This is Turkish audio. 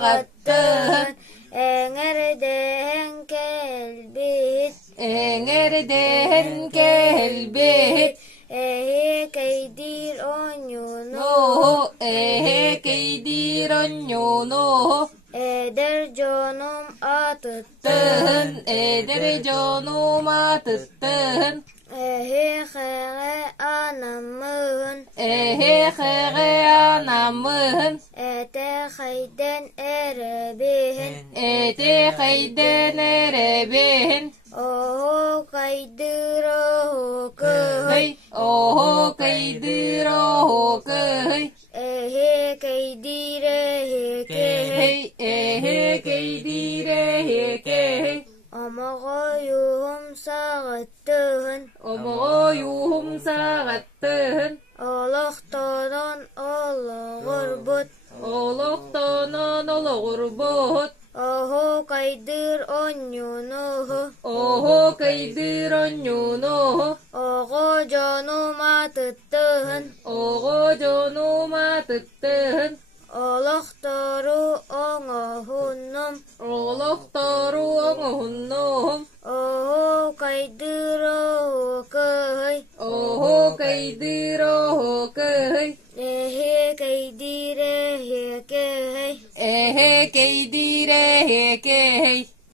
sağıttın. Eğerdehen kelbit. Eğerdehen kelbit. Ehe kaydir onyunu. Ehe kaydir onyunu. Eder canım atıttın. Eder canım atıttın. Ehe xeğe anamın. Ehe xeğe anamın. Ete xeyden erebihin. Ete xeyden erebihin. Oho kaydır oho köy. Oho kaydır oho köy. Ehe kaydır ehe köy. Ehe kaydır ehe köy. Amagoyuhum sağıttın. Amagoyuhum sağıttın. Allah'tan olu gurbut. Allah'tan olu gurbut. Oho kaydır onyunu. Oho kaydır onyunu. Oho canım atıttın. Oho canım atıttın. Allah'taru oğuhunum. Allah'taru oğuhunum. Oho kaydır oho köy. Oho kaydır oho köy. Ehe kaydır ehe köy. Ehe kaydır ehe köy.